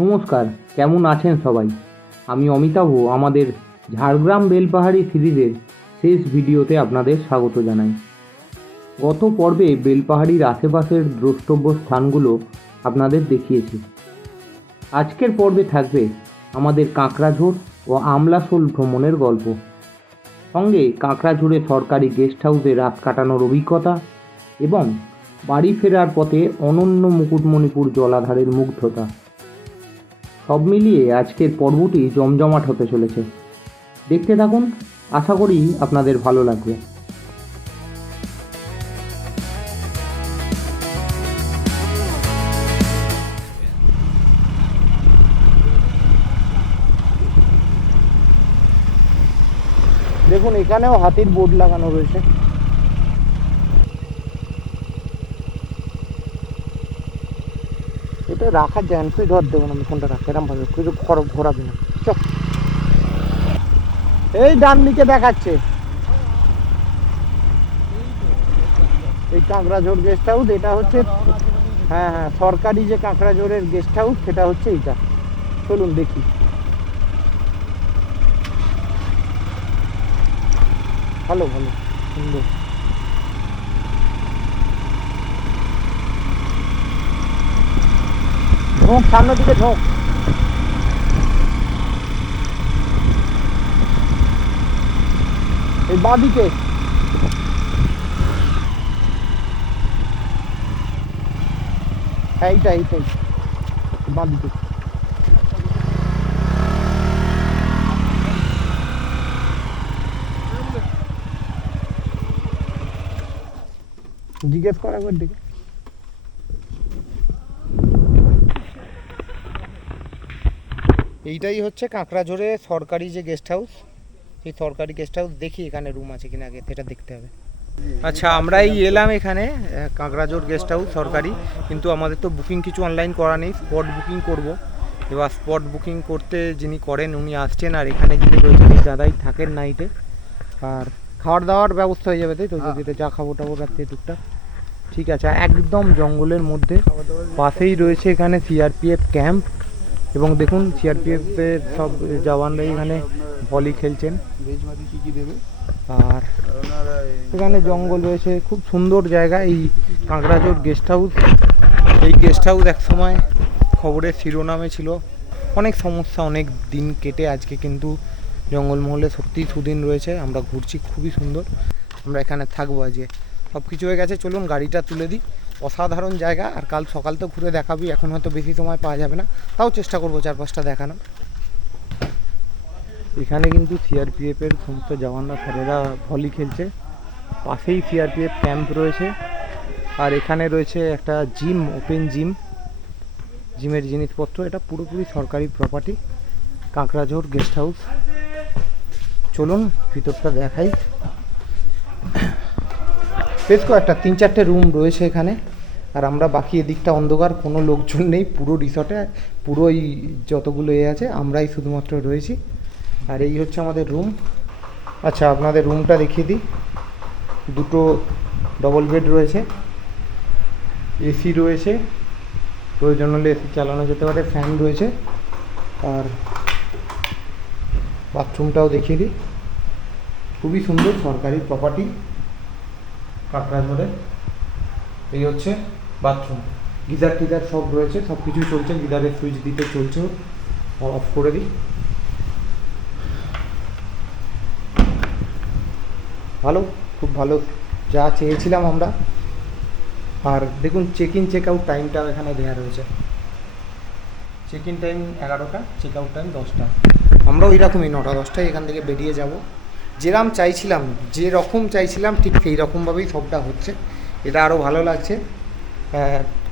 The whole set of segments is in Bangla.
নমস্কার, কেমন আছেন সবাই? আমি অমিতাভ আমাদের ঝাড়গ্রাম বেলপাহাড়ি সিরিজের শেষ ভিডিওতে আপনাদের স্বাগত জানাই। গত পর্বে বেলপাহাড়ির আশেপাশের দ্রষ্টব্য স্থানগুলো আপনাদের দেখিয়েছি। আজকের পর্বে থাকবে আমাদের কাঁকড়াঝোড় ও আমলাশোল ভ্রমণের গল্প, সঙ্গে কাঁকড়াঝোড়ে সরকারি গেস্ট হাউসে রাত কাটানোর অভিজ্ঞতা এবং বাড়ি ফেরার পথে অনন্য মুকুটমণিপুর জলাধারের মুগ্ধতা। সব মিলিয়ে আজকের পর্বটি জমজমাট হতে চলেছে। দেখতে থাকুন, আশা করি আপনাদের ভালো লাগবে। দেখুন, এখানেও হাতির বোর্ড লাগানো রয়েছে। এটা রাখা যায়, তুই ধর দেবো না, আমি ফোনটা রাখ, এরম ভাবে কিছু ঘোরাবি না। চল, এই ডান দিকে দেখাচ্ছে এই কাঁকড়াঝোড় গেস্ট হাউস। এটা হচ্ছে হ্যাঁ, সরকারি যে কাঁকড়াঝোড়ের গেস্ট হাউস সেটা হচ্ছে এইটা। চলুন দেখি। ভালো ভালো, সুন্দর। ঢোক, সামনের দিকে ঢোক। এই বাঁ দিকে। হ্যাঁ, এইটাই বাঁ দিকে। জিজ্ঞেস করা একবার দিকে। এইটাই হচ্ছে কাঁকড়াঝোড়ে সরকারি যে গেস্ট হাউস, সেই সরকারি গেস্ট হাউস। দেখি এখানে রুম আছে কিনা, আগে সেটা দেখতে হবে। আচ্ছা, আমরাই এলাম এখানে কাঁকড়াঝোড় গেস্ট হাউস সরকারি, কিন্তু আমাদের তো বুকিং কিছু অনলাইন করা নেই, স্পট বুকিং করব। এবার স্পট বুকিং করতে যিনি করেন উনি আসছেন, আর এখানে যিনি রয়েছেন এই দাদাই থাকেন নাইটে। আর খাওয়ার দাওয়ার ব্যবস্থা হয়ে যাবে, তাই তো? যদি যা খাবো টাবো রাত্রে টুকটাক। ঠিক আছে, একদম জঙ্গলের মধ্যে, পাশেই রয়েছে এখানে সিআরপিএফ ক্যাম্প। এবং দেখুন, সিআরপিএফের সব জওয়ানরাই এখানে ভলি খেলছেন। আর এখানে জঙ্গল রয়েছে, খুব সুন্দর জায়গা এই কাঁকড়াঝোড় গেস্ট হাউস। এই গেস্ট হাউস এক সময় খবরের শিরোনামে ছিল। অনেক সমস্যা, অনেক দিন কেটে আজকে কিন্তু জঙ্গলমহলে সত্যিই সুদিন রয়েছে। আমরা ঘুরছি, খুবই সুন্দর। আমরা এখানে থাকবো আজকে। সব কিছু হয়ে গেছে, চলুন গাড়িটা তুলে দিই। অসাধারণ জায়গা, আর কাল সকাল তো ঘুরে দেখাবি, এখন হয়তো বেশি সময় পাওয়া যাবে না, তাও চেষ্টা করবো 4-5টা দেখানো। এখানে কিন্তু সিআরপিএফের সমস্ত জওয়ানরা স্যারেরা ভলি খেলছে। পাশেই সিআরপিএফ ক্যাম্প রয়েছে। আর এখানে রয়েছে একটা জিম, ওপেন জিম, জিমের জিনিসপত্র। এটা পুরোপুরি সরকারি প্রপার্টি, কাঁকড়াঝোড় গেস্ট হাউস। চলুন ভিতরটা দেখাই। বেশ কয়েকটা 3-4টে রুম রয়েছে এখানে। আর আমরা বাকি এদিকটা অন্ধকার, কোনো লোকজন নেই পুরো রিসর্টে। পুরোই যতগুলো আছে আমরাই শুধুমাত্র রয়েছি। আর এই হচ্ছে আমাদের রুম। আচ্ছা, আপনাদের রুমটা দেখিয়ে দিই। দুটো ডবল বেড রয়েছে, এসি রয়েছে, প্রয়োজন হলে এসি চালানো যেতে পারে, ফ্যান রয়েছে। আর বাথরুমটাও দেখিয়ে দিই, খুবই সুন্দর, সরকারি প্রপার্টি কাঁকড়াঝোড়ে। এই হচ্ছে বাথরুম, গিজার টিজার সব রয়েছে, সব কিছু চলছে। গিজারের সুইচ দিতে চলছে, অফ করে দিই। ভালো, খুব ভালো, যা চেয়েছিলাম আমরা। আর দেখুন, চেক ইন চেক আউট টাইমটাও এখানে দেওয়া রয়েছে। চেক ইন টাইম 11টা, চেক আউট টাইম 10টা। আমরা ওই রকমই 9টা-10টায় এখান থেকে বেরিয়ে যাব। যেরকম চাইছিলাম, যে রকম চাইছিলাম ঠিক সেই রকমভাবেই সবটা হচ্ছে। এটা আরও ভালো লাগছে।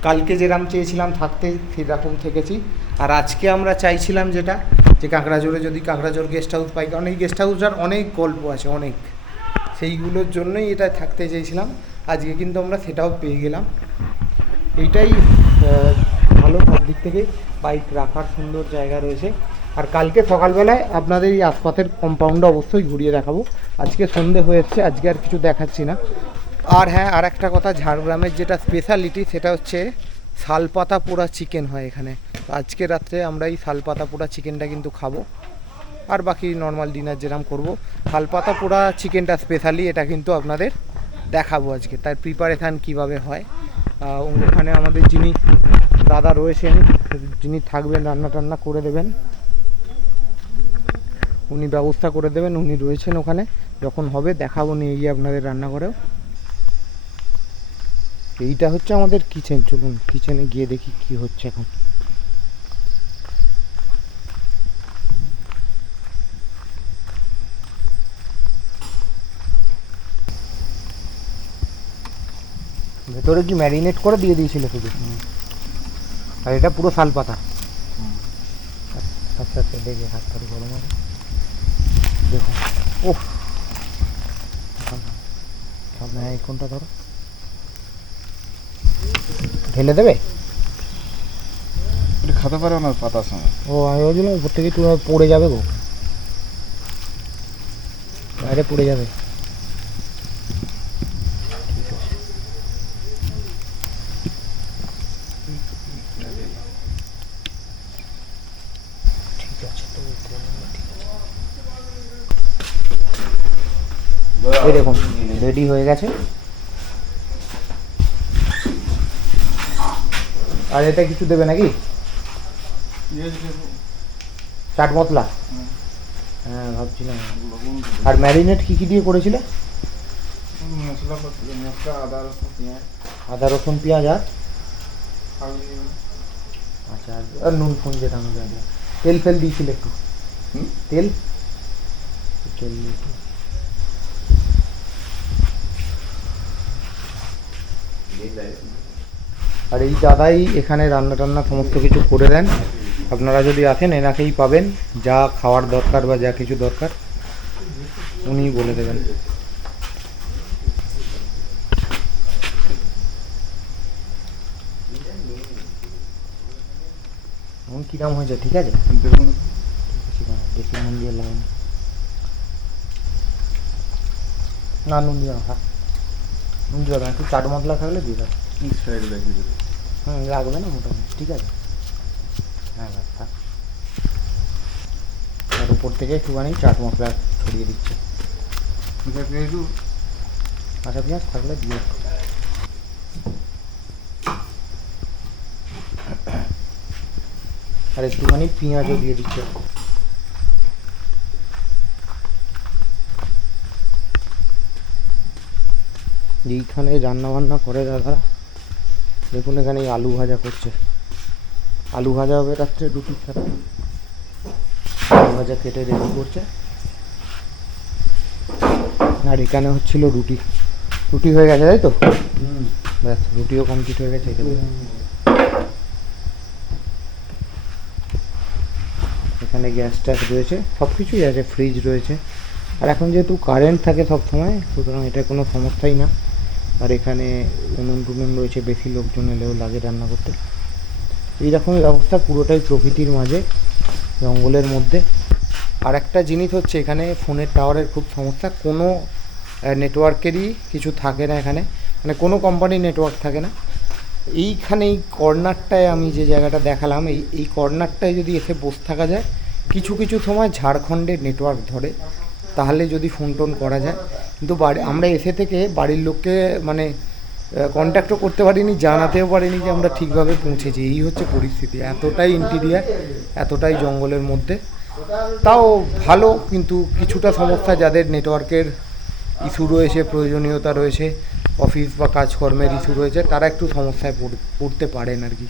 কালকে যেরকম চেয়েছিলাম থাকতে, সেই রকম থেকেছি। আর আজকে আমরা চাইছিলাম যেটা, যে কাঁকড়াঝোড়ে যদি কাঁকড়াঝোড় গেস্ট হাউস পাই, কারণ এই গেস্ট হাউসটার অনেক গল্প আছে, অনেক, সেইগুলোর জন্যই এটা থাকতে চেয়েছিলাম। আজকে কিন্তু আমরা সেটাও পেয়ে গেলাম। এইটাই ভালো, সব দিক থেকে বাইক রাখার সুন্দর জায়গা রয়েছে। আর কালকে সকালবেলায় আপনাদের এই আশপাশের কম্পাউন্ডটা অবশ্যই ঘুরিয়ে দেখাবো। আজকে সন্ধে হয়ে এসছে, আজকে আর কিছু দেখাচ্ছি না। আর হ্যাঁ, আর একটা কথা, ঝাড়গ্রামের যেটা স্পেশালিটি সেটা হচ্ছে শালপাতা পোড়া চিকেন হয় এখানে। তো আজকে রাত্রে আমরা এই শালপাতা পোড়া চিকেনটা কিন্তু খাবো, আর বাকি নর্মাল ডিনার যেরকম করব। শালপাতা পোড়া চিকেনটা স্পেশালি এটা কিন্তু আপনাদের দেখাবো আজকে, তার প্রিপারেশান কীভাবে হয়। ওখানে আমাদের যিনি দাদা রয়েছেন, যিনি থাকবেন রান্না টান্না করে দেবেন, উনি ব্যবস্থা করে দেবেন, উনি রয়েছেন ওখানে। যখন হবে দেখাবো নিয়ে গিয়ে আপনাদের রান্না করেও। এইটা হচ্ছে আমাদের কিচেন, চলুন কিচেনে গিয়ে দেখি কি হচ্ছে এখন। ভেতরে কি ম্যারিনেট করে দিয়ে দিয়েছিল শুধু, আর এটা পুরো শালপাতা। আচ্ছা আচ্ছা, দেখে হাত ধরে গরম হবে দেখুন। ওহ সামনে কোনটা ধরো, ঢেলে দেবে, খেতে পারে না পাতার সময়। ও আমি বলছিলাম উপর থেকে একটু পড়ে যাবে গো, বাইরে পড়ে যাবে। ঠিক আছে তো, এই দেখুন রেডি হয়ে গেছে। আর এটা কিছু দেবে নাকি, চাট মশলা? হ্যাঁ ভাবছিলাম। আর ম্যারিনেট কী কী দিয়ে করেছিলে? মশলা আদা রসুন পেঁয়াজ আর আচ্ছা, আর নুন ফোন যেটা আমি জানি। তেল ফেল দিয়েছিলে একটু? তেল তেল দিয়েছি। আর এই দাদাই এখানে রান্না টান্না সমস্ত কিছু করে দেন। আপনারা যদি আসেন এনাকেই পাবেন, যা খাওয়ার দরকার বা যা কিছু দরকার উনিই বলে দেবেন। এখন কিরম হয়েছে, ঠিক আছে? দেখুন বেশি নুন দিয়ে লাগান না, নুন দিয়ে না, নুন দিয়ে না, একটু চাট মশলা থাকলে দিয়ে দেবেন। সাইড লাগিয়ে দেবে। লাগবে না মোটামুটি, ঠিক আছে। হ্যাঁ থাক। আর উপর থেকে একটুখানি চাট মশলা ছড়িয়ে দিচ্ছে। কাঁচা পেঁয়াজ থাকলে দিয়ে, আর একটুখানি পেঁয়াজও দিয়ে দিচ্ছে। এইখানে রান্না বান্না করে দাদা, দেখুন এখানে আলু ভাজা করছে। আলু ভাজা হবে রাত্রে রুটির সাথে। আলু ভাজা কেটে রেডি করছে। আর এখানে হচ্ছিল রুটি। রুটি হয়ে গেছে তাই তো? ব্যাস, রুটিও কমপ্লিট হয়ে গেছে। এখানে গ্যাস ট্যাস রয়েছে, সব কিছুই আছে, ফ্রিজ রয়েছে। আর এখন যেহেতু কারেন্ট থাকে সব সময়, সুতরাং এটা কোনো সমস্যাই না। আর এখানে উনুন টুনুন রয়েছে, বেশি লোকজন এলেও লাগে রান্না করতে। এইরকমই ব্যবস্থা, পুরোটাই প্রকৃতির মাঝে, জঙ্গলের মধ্যে। আর একটা জিনিস হচ্ছে এখানে ফোনের টাওয়ারের খুব সমস্যা, কোনো নেটওয়ার্কেরই কিছু থাকে না এখানে, মানে কোনো কোম্পানির নেটওয়ার্ক থাকে না। এইখানে এই কর্নারটায় আমি যে জায়গাটা দেখালাম, এই কর্নারটায় যদি এসে বসে থাকা যায়, কিছু কিছু সময় ঝাড়খণ্ডের নেটওয়ার্ক ধরে, তাহলে যদি ফোন টোন করা যায়। কিন্তু আমরা এসে থেকে বাড়ির লোককে মানে কন্ট্যাক্টও করতে পারিনি, জানাতেও পারিনি যে আমরা ঠিকভাবে পৌঁছেছি। এই হচ্ছে পরিস্থিতি, এতটাই ইন্টিরিয়ার, এতটাই জঙ্গলের মধ্যে। তাও ভালো, কিন্তু কিছুটা সমস্যা, যাদের নেটওয়ার্কের ইস্যু রয়েছে, প্রয়োজনীয়তা রয়েছে, অফিস বা কাজকর্মের ইস্যু রয়েছে, তারা একটু সমস্যায় পড়তে পারেন আর কি।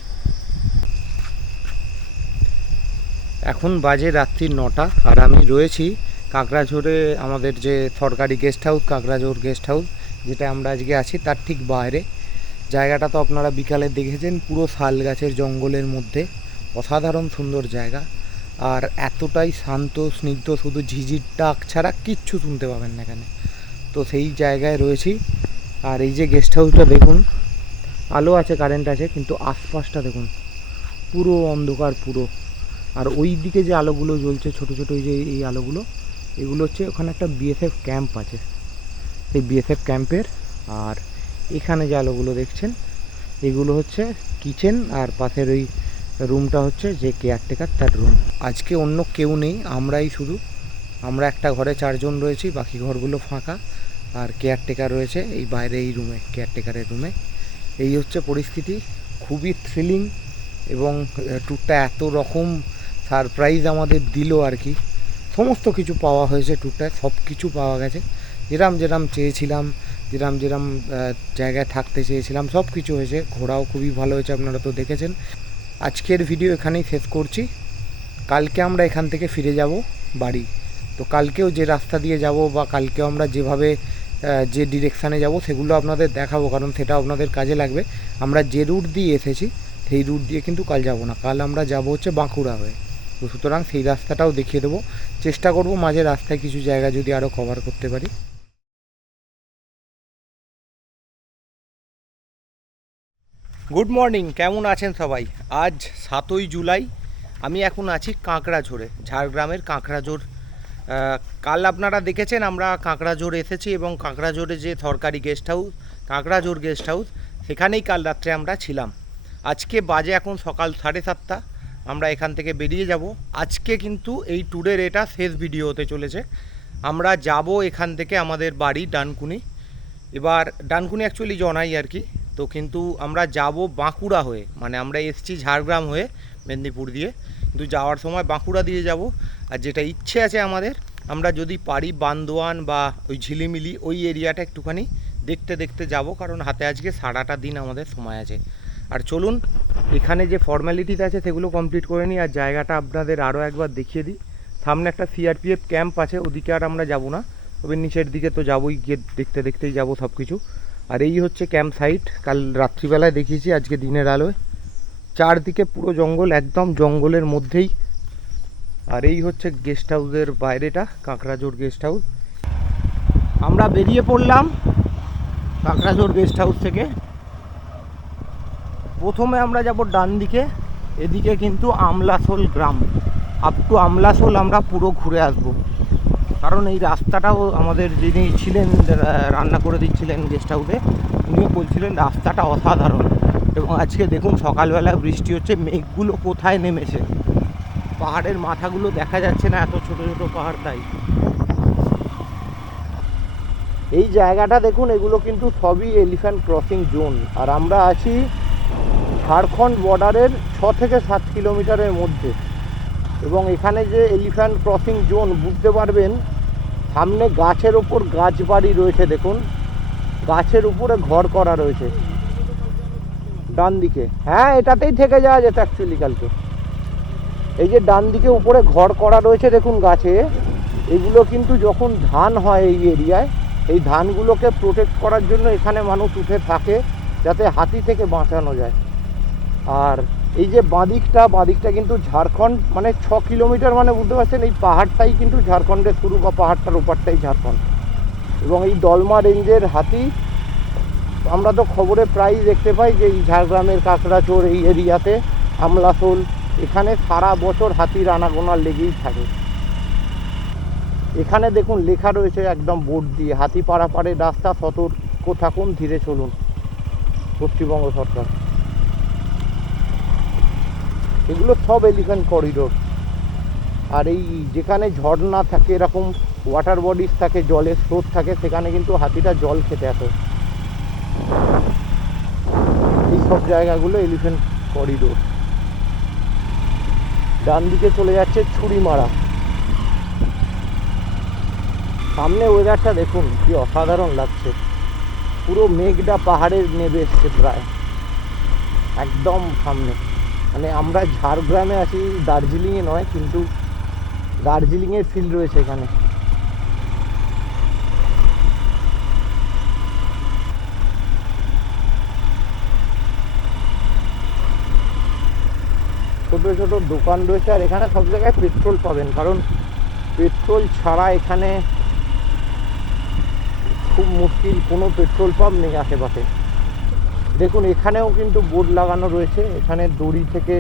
এখন বাজে রাত্রি 9টা, আর আমি রয়েছি কাকড়াঝোড়ে, আমাদের যে সরকারি guest house Kakrajhore guest house, যেটা আমরা আজকে আছি তার ঠিক বাইরে। জায়গাটা তো আপনারা বিকালে দেখেছেন, পুরো শাল গাছের জঙ্গলের মধ্যে, অসাধারণ সুন্দর জায়গা। আর এতটাই শান্ত স্নিগ্ধ, শুধু ঝিঝির ডাক ছাড়া কিচ্ছু শুনতে পাবেন না এখানে। তো সেই জায়গায় রয়েছি। আর এই যে গেস্ট হাউসটা দেখুন, আলো আছে, কারেন্ট আছে, কিন্তু আশপাশটা দেখুন পুরো অন্ধকার পুরো। আর ওই দিকে যে আলোগুলো জ্বলছে ছোটো ছোটো, এই আলোগুলো, এগুলো হচ্ছে ওখানে একটা বিএসএফ ক্যাম্প আছে, সেই বিএসএফ ক্যাম্পের। আর এখানে যে আলোগুলো দেখছেন, এগুলো হচ্ছে কিচেন, আর পাশের ওই রুমটা হচ্ছে যে কেয়ারটেকার তার রুম। আজকে অন্য কেউ নেই, আমরাই শুধু। আমরা একটা ঘরে 4 জন রয়েছি, বাকি ঘরগুলো ফাঁকা। আর কেয়ারটেকার রয়েছে এই বাইরে এই রুমে, কেয়ারটেকারের রুমে। এই হচ্ছে পরিস্থিতি। খুবই থ্রিলিং, এবং ট্যুরটা এত রকম সারপ্রাইজ আমাদের দিল আর কি। সমস্ত কিছু পাওয়া হয়েছে ট্যুরটায়, সব কিছু পাওয়া গেছে। যেরাম যেরাম চেয়েছিলাম, যেরাম যেরাম জায়গায় থাকতে চেয়েছিলাম, সব কিছু হয়েছে। ঘোরাও খুবই ভালো হয়েছে, আপনারা তো দেখেছেন। আজকের ভিডিও এখানেই শেষ করছি। কালকে আমরা এখান থেকে ফিরে যাব বাড়ি। তো কালকেও যে রাস্তা দিয়ে যাব, বা কালকেও আমরা যেভাবে যে ডিরেকশানে যাব, সেগুলো আপনাদের দেখাবো, কারণ সেটা আপনাদের কাজে লাগবে। আমরা যে রুট দিয়ে এসেছি সেই রুট দিয়ে কিন্তু কাল যাব না, কাল আমরা যাব হচ্ছে বাঁকুড়া হয়ে। তো সুতরাং সেই রাস্তাটাও দেখিয়ে দেবো। চেষ্টা করব মাঝে রাস্তায় কিছু জায়গা যদি আরও কভার করতে পারি। গুড মর্নিং, কেমন আছেন সবাই? আজ 7ই জুলাই। আমি এখন আছি কাঁকড়াঝোড়ে, ঝাড়গ্রামের কাঁকড়াঝোড়। কাল আপনারা দেখেছেন আমরা কাঁকড়াঝোড় এসেছি, এবং কাঁকড়াঝোড়ে যে সরকারি গেস্ট হাউস, কাঁকড়াঝোড় গেস্ট হাউস, সেখানেই কাল রাত্রে আমরা ছিলাম। আজকে বাজে এখন সকাল 7:30। আমরা এখান থেকে বেরিয়ে যাব। আজকে কিন্তু এই ট্যুরের এটা শেষ ভিডিও হতে চলেছে। আমরা যাব এখান থেকে আমাদের বাড়ি ডানকুনি। এবার ডানকুনি অ্যাকচুয়ালি জনাই আর কি। তো কিন্তু আমরা যাব বাঁকুড়া হয়ে, মানে আমরা এসছি ঝাড়গ্রাম হয়ে মেদিনীপুর দিয়ে, কিন্তু যাওয়ার সময় বাঁকুড়া দিয়ে যাব। আর যেটা ইচ্ছে আছে আমাদের, আমরা যদি পারি বান্দোয়ান বা ওই ঝিলিমিলি ওই এরিয়াটা একটুখানি দেখতে দেখতে যাব, কারণ হাতে আজকে সারাটা দিন আমাদের সময় আছে। আর চলুন এখানে যে ফর্ম্যালিটিস আছে সেগুলো কমপ্লিট করে নিই, আর জায়গাটা আপনাদের আরও একবার দেখিয়ে দিই। সামনে একটা সিআরপিএফ ক্যাম্প আছে, ওদিকে আর আমরা যাব না, তবে নিচের দিকে তো যাবোই, গিয়ে দেখতে দেখতেই যাব সব কিছু। আর এই হচ্ছে ক্যাম্প সাইট, কাল রাত্রিবেলায় দেখিয়েছি, আজকে দিনের আলোয়। চারদিকে পুরো জঙ্গল, একদম জঙ্গলের মধ্যেই। আর এই হচ্ছে গেস্ট হাউসের বাইরেটা, কাঁকড়াঝোড় গেস্ট হাউস। আমরা বেরিয়ে পড়লাম কাঁকড়াঝোড় গেস্ট হাউস থেকে। প্রথমে আমরা যাব ডান দিকে, এদিকে কিন্তু আমলাশোল গ্রাম। আপ টু আমলাশোল আমরা পুরো ঘুরে আসব, কারণ এই রাস্তাটাও আমাদের যিনি ছিলেন রান্না করে দিচ্ছিলেন গেস্ট হাউসে, উনিও বলছিলেন রাস্তাটা অসাধারণ। এবং আজকে দেখুন সকালবেলা বৃষ্টি হচ্ছে, মেঘগুলো কোথায় নেমেছে, পাহাড়ের মাথাগুলো দেখা যাচ্ছে না, এত ছোট ছোট পাহাড়। তাই এই জায়গাটা দেখুন, এগুলো কিন্তু সবই এলিফ্যান্ট ক্রসিং জোন। আর আমরা আছি ঝাড়খণ্ড বর্ডারের 6 থেকে 7 কিলোমিটারের মধ্যে। এবং এখানে যে এলিফ্যান্ট ক্রসিং জোন, বুঝতে পারবেন সামনে গাছের ওপর গাছ বাড়ি রয়েছে, দেখুন গাছের উপরে ঘর করা রয়েছে ডান দিকে। হ্যাঁ, এটাতেই থেকে যাওয়া যেত অ্যাকচুয়ালি কালকে। এই যে ডান দিকে উপরে ঘর করা রয়েছে দেখুন গাছে, এগুলো কিন্তু যখন ধান হয় এই এরিয়ায়, এই ধানগুলোকে প্রোটেক্ট করার জন্য এখানে মানুষ উঠে থাকে, যাতে হাতি থেকে বাঁচানো যায়। আর এই যে বাঁদিকটা কিন্তু ঝাড়খণ্ড, মানে 6 কিলোমিটার, মানে বুঝতে পারছেন এই পাহাড়টাই কিন্তু ঝাড়খণ্ডের শুরু, বা পাহাড়টার ওপারটাই ঝাড়খণ্ড। এবং এই দলমা রেঞ্জের হাতি আমরা তো খবরে প্রায়ই দেখতে পাই যে এই ঝাড়গ্রামের কাঁকড়াঝোড় এই এরিয়াতে, আমলাশোল, এখানে সারা বছর হাতির আনাগোনা লেগেই থাকে। এখানে দেখুন লেখা রয়েছে একদম বোর্ড দিয়ে, হাতি পারাপারের রাস্তা সতর্ক থাকুন, ধীরে চলুন, পশ্চিমবঙ্গ সরকার। এগুলো সব এলিফ্যান্ট করিডোর। আর এই যেখানে ঝর্ণা থাকে, এরকম ওয়াটার বডিজ থাকে, জলের স্রোত থাকে, সেখানে কিন্তু হাতিটা জল খেতে আসে। এই সব জায়গাগুলো এলিফ্যান্ট করিডোর। ডান দিকে চলে যাচ্ছে ছুরিমারা। সামনে ওয়েদারটা দেখুন কি অসাধারণ লাগছে, পুরো মেঘটা পাহাড়ের নেমে এসছে প্রায় একদম সামনে। মানে আমরা ঝাড়গ্রামে আছি, দার্জিলিংয়ে নয়, কিন্তু দার্জিলিংয়ের ফিল রয়েছে এখানে। ছোটো ছোটো দোকান রয়েছে, আর এখানে সব জায়গায় পেট্রোল পাবেন, কারণ পেট্রোল ছাড়া এখানে খুব মুশকিল, কোনো পেট্রোল পাম্প নেই আশেপাশে। দেখুন এখানেও কিন্তু বোর্ড লাগানো রয়েছে, এখানে দড়ি থেকে,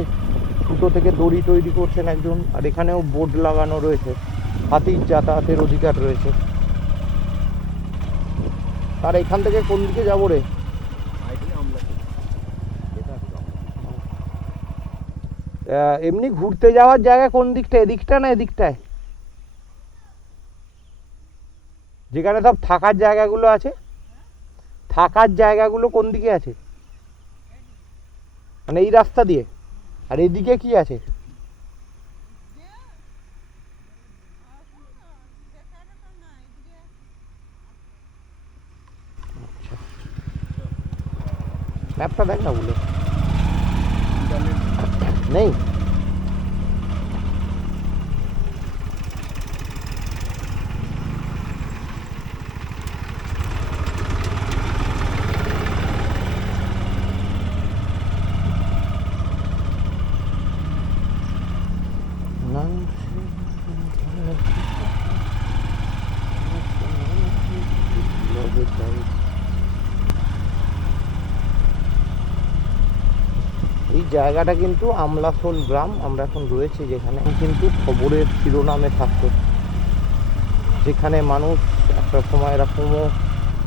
সুতো থেকে দড়ি তৈরি করছেন একজন, আর এখানেও বোর্ড লাগানো রয়েছে, হাতির যাতায়াতের অধিকার রয়েছে। আর এখান থেকে কোন দিকে যাবো রে? এমনি ঘুরতে যাওয়ার জায়গা কোন দিকটা, এদিকটা না এদিকটায়? যেখানে সব থাকার জায়গাগুলো আছে, থাকার জায়গাগুলো কোন দিকে আছে? মানে এই রাস্তা দিয়ে? আর এদিকে কি আছে? ম্যাপটা দেখ না বলে নেই। এই জায়গাটা কিন্তু আমলাশোল গ্রাম, আমরা এখন রয়েছি যেখানে, কিন্তু খবরের শিরোনামে থাকতো, যেখানে মানুষ একটা সময় এরকমও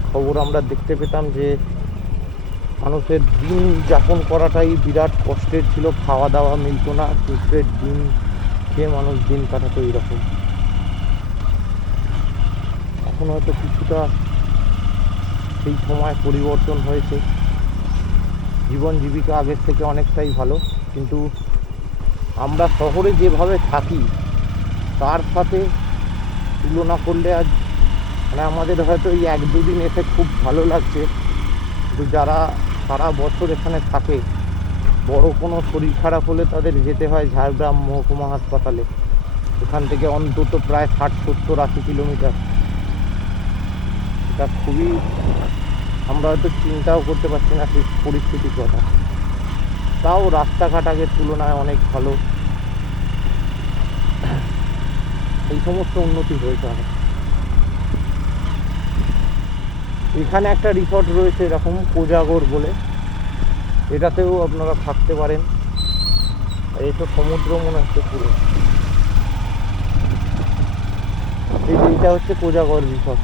খবর আমরা দেখতে পেতাম যে মানুষের দিন যাপন করাটাই বিরাট কষ্টের ছিল, খাওয়া দাওয়া মিলতো না, দুপুরের দিন খেয়ে মানুষ দিন কাটাতো এইরকম। এখন হয়তো কিছুটা সেই সময় পরিবর্তন হয়েছে, জীবন জীবিকা আগের থেকে অনেকটাই ভালো, কিন্তু আমরা শহরে যেভাবে থাকি তার সাথে তুলনা করলে আজ মানে আমাদের হয়তো এই 1-2 দিন এসে খুব ভালো লাগছে, কিন্তু যারা সারা বছর এখানে থাকে, বড় কোনো শরীর খারাপ হলে তাদের যেতে হয় ঝাড়গ্রাম মহকুমা হাসপাতালে, এখান থেকে অন্তত প্রায় 60-70-80 কিলোমিটার। এটা খুবই, আমরা হয়তো চিন্তাও করতে পারছি না সেই পরিস্থিতির কথা। তাও রাস্তাঘাট আগের তুলনায় অনেক ভালো, এই সমস্ত উন্নতি হয়েছে অনেক। এখানে একটা রিসর্ট রয়েছে এরকম কোজাগর বলে, এটাতেও আপনারা থাকতে পারেন। এই তো সমুদ্র মনে হচ্ছে পুরো, এইটা হচ্ছে কোজাগর রিসর্ট।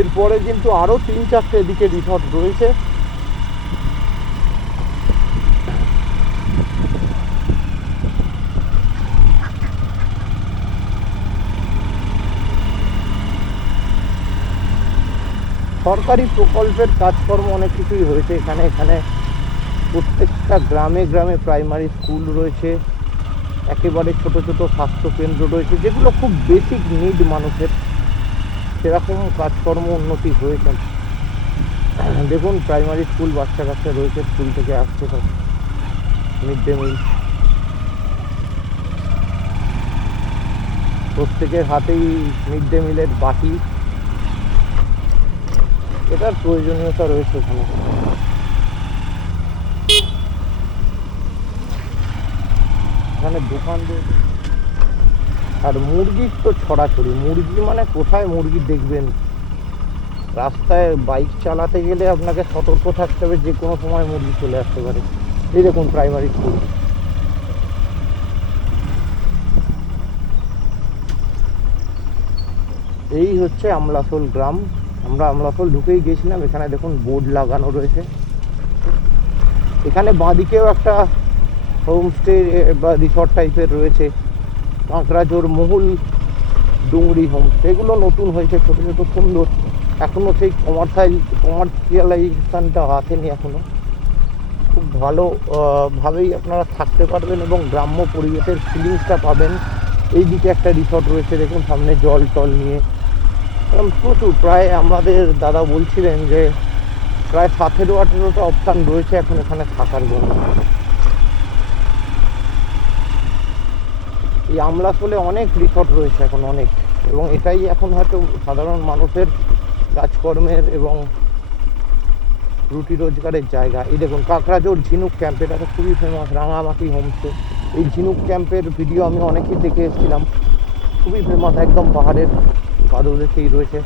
এরপরে কিন্তু আরও 3-4টে এদিকে রিসর্ট রয়েছে। সরকারি প্রকল্পের কাজকর্ম অনেক কিছুই হয়েছে এখানে। এখানে প্রত্যেকটা গ্রামে গ্রামে প্রাইমারি স্কুল রয়েছে, একেবারে ছোট ছোট স্বাস্থ্যকেন্দ্র রয়েছে, যেগুলো খুব বেসিক নিড মানুষের, সেরকম কাজকর্ম উন্নতি হয়েছে। দেখুন প্রাইমারি স্কুল, বাচ্চা কাচ্চা রয়েছে, স্কুল থেকে আসছে সব, মিড ডে মিল, প্রত্যেকের হাতেই মিড ডে মিলের বাটি, এটার প্রয়োজনীয়তা রয়েছে এখানে। এখানে দোকান রয়েছে, আর মুরগির তো ছড়াছড়ি, মুরগি মানে কোথায় মুরগি দেখবেন, রাস্তায় বাইক চালাতে গেলে আপনাকে সতর্ক থাকতে হবে, যে কোনো সময় মুরগি চলে আসতে পারে। এই দেখুন প্রাইমারি স্কুল, এই হচ্ছে আমলাশোল গ্রাম। আমরা আমলাশোল ঢুকেই গেছিলাম, এখানে দেখুন বোর্ড লাগানো রয়েছে। এখানে বাঁদিকেও একটা হোমস্টে বা রিসর্ট টাইপের রয়েছে, কাঁকড়াঝোড় মহুল ডুংরি হোমস্টে, এগুলো নতুন হয়েছে, ছোটো ছোটো সুন্দর, এখনও সেই কমার্শিয়ালাইজেশনটা আসেনি এখনও। খুব ভালো ভাবেই আপনারা থাকতে পারবেন এবং গ্রাম্য পরিবেশের ফিলিংসটা পাবেন। এই দিকে একটা রিসর্ট রয়েছে দেখুন, সামনে জল টল নিয়ে প্রচুর, প্রায় আমাদের দাদা বলছিলেন যে প্রায় 17-18টা অপশান রয়েছে এখন এখানে থাকার জন্য। এই আমলাশোলে অনেক রিসর্ট রয়েছে এখন, অনেক, এবং এটাই এখন হয়তো সাধারণ মানুষের কাজকর্মের এবং রুটি রোজগারের জায়গা। এই দেখুন কাঁকড়াঝোড় ঝিনুক ক্যাম্প, এটা তো খুবই ফেমাস, রাঙামাটি হোমস্টে। এই ঝিনুক ক্যাম্পের ভিডিও আমি অনেকেই দেখে এসেছিলাম, খুবই ফেমাস, একদম পাহাড়ের পাদদেশেই রয়েছে।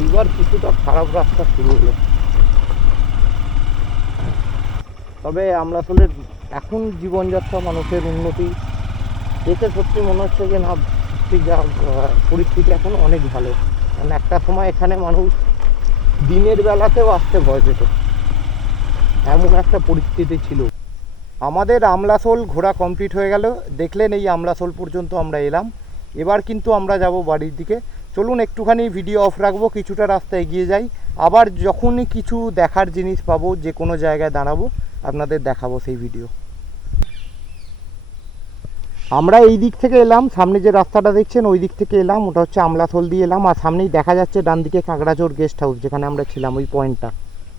এইবার কিছুটা খারাপ রাস্তা শুরু হলো, তবে আমলাশোলের এখন জীবনযাত্রা মানুষের উন্নতি দেখে সত্যি মনে হচ্ছে যে না, ঠিক যা পরিস্থিতি এখন অনেক ভালো। কারণ একটা সময় এখানে মানুষ দিনের বেলাতেও আসতে ভয় পেত, এমন একটা পরিস্থিতি ছিল। আমাদের আমলাসোল ঘোরা কমপ্লিট হয়ে গেল। দেখলেন এই আমলাসোল পর্যন্ত আমরা এলাম। এবার কিন্তু আমরা যাব বাড়ির দিকে। চলুন একটুখানি ভিডিও অফ রাখবো, কিছুটা রাস্তা এগিয়ে যাই, আবার যখনই কিছু দেখার জিনিস পাবো, যে কোনো জায়গায় দাঁড়াবো, আপনাদের দেখাবো সেই ভিডিও। আমরা এই দিক থেকে এলাম, সামনে যে রাস্তাটা দেখছেন ওই দিক থেকে এলাম, ওটা হচ্ছে আমলাসোল দিয়ে এলাম। আর সামনেই দেখা যাচ্ছে ডান দিকে কাঁকড়াঝোড় গেস্ট হাউস, যেখানে আমরা ছিলাম, ওই পয়েন্টটা,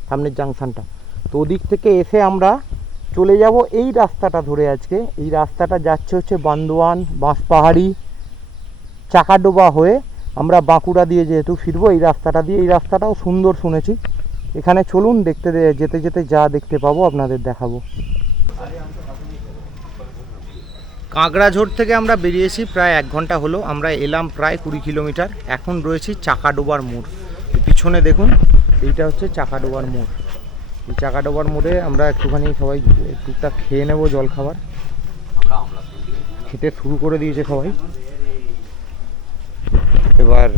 সামনের জাংশনটা। তো ওদিক থেকে এসে আমরা চলে যাব এই রাস্তাটা ধরে। আজকে এই রাস্তাটা যাচ্ছে হচ্ছে বান্দোয়ান, বাঁশপাহাড়ি, চাকাডোবা হয়ে আমরা বাঁকুড়া দিয়ে যেহেতু ফিরবো এই রাস্তাটা দিয়ে। এই রাস্তাটাও সুন্দর শুনেছি। এখানে চলুন দেখতে যেতে যেতে যা দেখতে পাবো আপনাদের দেখাবো। কাঁকড়াঝোড় থেকে আমরা বেরিয়েছি প্রায় 1 ঘন্টা হলো। আমরা এলাম প্রায় 20 কিলোমিটার। এখন রয়েছি চাকাডোবার মোড়। পিছনে দেখুন, এইটা হচ্ছে চাকাডোবার মোড়। এই চাকাডোবার মোড়ে আমরা একটুখানি সবাই টুকটাক খেয়ে নেবো জলখাবার। খেতে শুরু করে দিয়েছে সবাই। এবার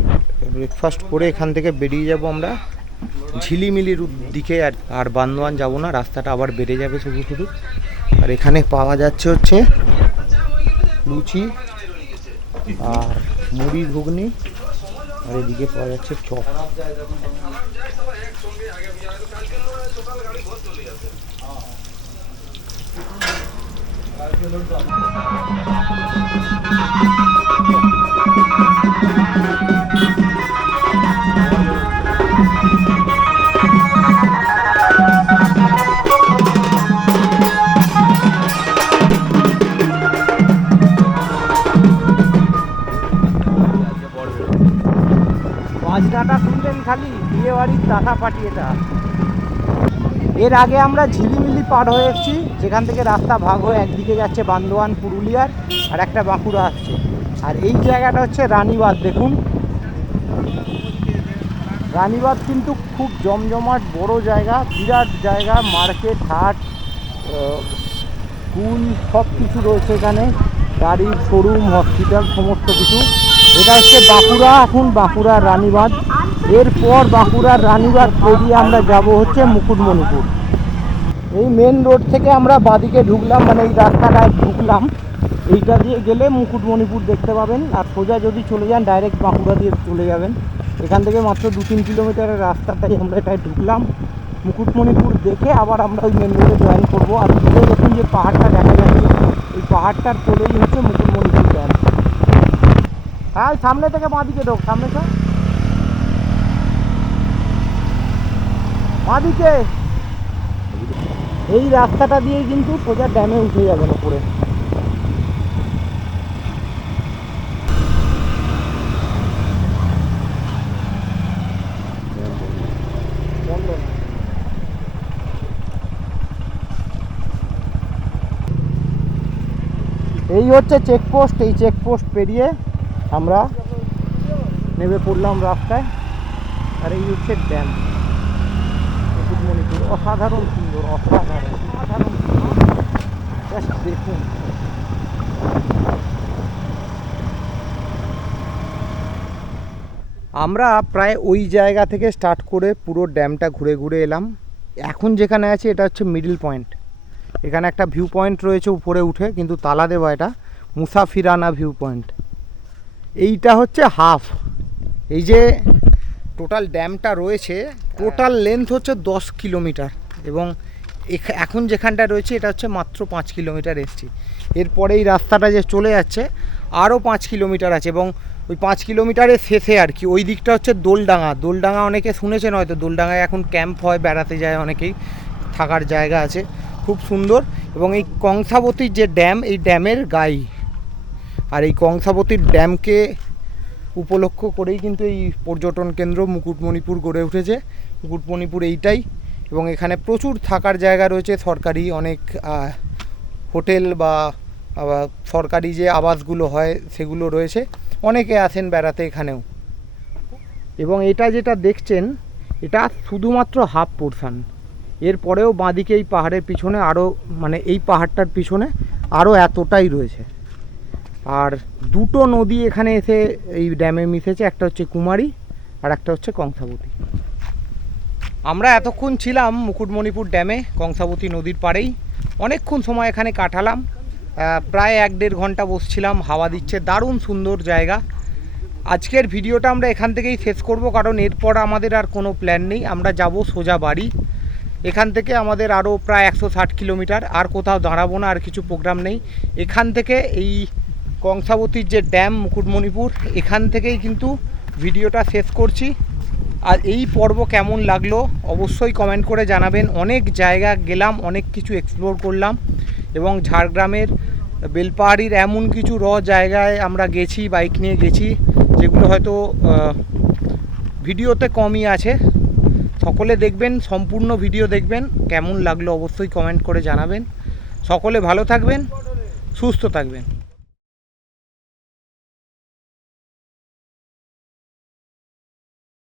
ব্রেকফাস্ট করে এখান থেকে বেরিয়ে যাব আমরা ঝিলিমিলির দিকে। আর বান্দোয়ান যাব না, রাস্তাটা আবার বেড়ে যাবে শুধু শুধু। আর এখানে পাওয়া যাচ্ছে হচ্ছে লুচি আর মুড়ি ঘুগনি, আর এদিকে পাওয়া যাচ্ছে চপ। বাজনাটা শুনলেন খালি, বিয়ে বাড়ির টাকা পাঠিয়েটা। এর আগে আমরা ঝিলিমিলি পার হয়ে এসেছি, যেখান থেকে রাস্তা ভাগ হয়ে একদিকে যাচ্ছে বান্দোয়ান পুরুলিয়ার, আর একটা বাঁকুড়া আসছে। আর এই জায়গাটা হচ্ছে রানীবাঁধ। দেখুন, রানীবাঁধ কিন্তু খুব জমজমাট বড় জায়গা, বিরাট জায়গা, মার্কেট, হাট, স্কুল সব কিছু রয়েছে এখানে, গাড়ির শোরুম, হসপিটাল, সমস্ত কিছু। এটা হচ্ছে বাঁকুড়া। এখন বাঁকুড়ার রানীবাঁধ, এরপর বাঁকুড়ার রানীবাঁধ পেরিয়ে আমরা যাব হচ্ছে মুকুটমণিপুর। এই মেন রোড থেকে আমরা বাঁদিকে ঢুকলাম, মানে এই রাস্তাটায় ঢুকলাম। এইটা দিয়ে গেলে মুকুটমণিপুর দেখতে পাবেন। আর সোজা যদি চলে যান ডাইরেক্ট বাঁকুড়া দিয়ে চলে যাবেন। এখান থেকে মাত্র 2-3 কিলোমিটারের রাস্তাটাই আমরা এটাই ঢুকলাম। মুকুটমণিপুর দেখে আবার আমরা ওই মেন রোডে জয়েন করবো। আর দূরে দেখুন যে পাহাড়টা দেখা যাচ্ছে, এই পাহাড়টার কোলেই হচ্ছে মুকুটমণিপুর ড্যাম। হ্যাঁ, সামনে থেকে বাঁদিকে ঢোক, সামনে তো বাঁদিকে। এই রাস্তাটা দিয়েই কিন্তু সোজা ড্যামে উঠে যাবেন উপরে। এই হচ্ছে চেকপোস্ট। এই চেকপোস্ট পেরিয়ে আমরা নেমে পড়লাম রাস্তায়। আর এই হচ্ছে ড্যাম মুকুটমণিপুর। অসাধারণ সুন্দর, অসাধারণ অসাধারণ সুন্দর। জাস্ট দেখুন। আমরা প্রায় ওই জায়গা থেকে স্টার্ট করে পুরো ড্যামটা ঘুরে ঘুরে এলাম। এখন যেখানে আছি এটা হচ্ছে মিডল পয়েন্ট। এখানে একটা ভিউ পয়েন্ট রয়েছে উপরে উঠে, কিন্তু তালা দেওয়া। এটা মুসাফিরানা ভিউ পয়েন্ট। এইটা হচ্ছে হাফ। এই যে টোটাল ড্যামটা রয়েছে, টোটাল লেন্থ হচ্ছে 10 কিলোমিটার, এবং এখন যেখানটা রয়েছে এটা হচ্ছে মাত্র 5 কিলোমিটার এসছি। এরপরে এই রাস্তাটা যে চলে যাচ্ছে আরও 5 কিলোমিটার আছে, এবং ওই 5 কিলোমিটারের শেষে আর কি ওই দিকটা হচ্ছে দোলডাঙ্গা। দোলডাঙ্গা অনেকে শুনেছেন হয়তো, দোলডাঙ্গায় এখন ক্যাম্প হয়, বেড়াতে যায় অনেকেই, থাকার জায়গা আছে, খুব সুন্দর। এবং এই কংসাবতীর যে ড্যাম, এই ড্যামের গাই। আর এই কংসাবতীর ড্যামকে উপলক্ষ করেই কিন্তু এই পর্যটন কেন্দ্র মুকুটমণিপুর গড়ে উঠেছে। মুকুটমণিপুর এইটাই। এবং এখানে প্রচুর থাকার জায়গা রয়েছে, সরকারি অনেক হোটেল বা সরকারি যে আবাসগুলো হয় সেগুলো রয়েছে। অনেকে আসেন বেড়াতে এখানেও। এবং এটা যেটা দেখছেন এটা শুধুমাত্র হাফ পোর্শান। এরপরেও বাঁদিকে এই পাহাড়ের পিছনে আরও মানে এই পাহাড়টার পিছনে আরও এতটাই রয়েছে। আর দুটো নদী এখানে এসে এই ড্যামে মিশেছে, একটা হচ্ছে কুমারী আর একটা হচ্ছে কংসাবতী। আমরা এতক্ষণ ছিলাম মুকুটমণিপুর ড্যামে কংসাবতী নদীর পাড়েই, অনেকক্ষণ সময় এখানে কাটালাম, প্রায় 1-1.5 ঘন্টা বসছিলাম, হাওয়া দিচ্ছে, দারুণ সুন্দর জায়গা। আজকের ভিডিওটা আমরা এখান থেকেই শেষ করব, কারণ এরপর আমাদের আর কোনো প্ল্যান নেই। আমরা যাব সোজা বাড়ি। এখান থেকে আমাদের আরও প্রায় 160 কিলোমিটার, আর কোথাও দাঁড়াবো না, আর কিছু প্রোগ্রাম নেই। এখান থেকে এই কংসাবতীর যে ড্যাম মুকুটমণিপুর, এখান থেকেই কিন্তু ভিডিওটা শেষ করছি। আর এই পর্ব কেমন লাগলো অবশ্যই কমেন্ট করে জানাবেন। অনেক জায়গা গেলাম, অনেক কিছু এক্সপ্লোর করলাম, এবং ঝাড়গ্রামের বেলপাহাড়ির এমন কিছু জায়গায় আমরা গেছি, বাইক নিয়ে গেছি, যেগুলো হয়তো ভিডিওতে কমই আছে। সকলে দেখবেন, সম্পূর্ণ ভিডিও দেখবেন, কেমন লাগলো অবশ্যই কমেন্ট করে জানাবেন। সকলে ভালো থাকবেন, সুস্থ থাকবেন।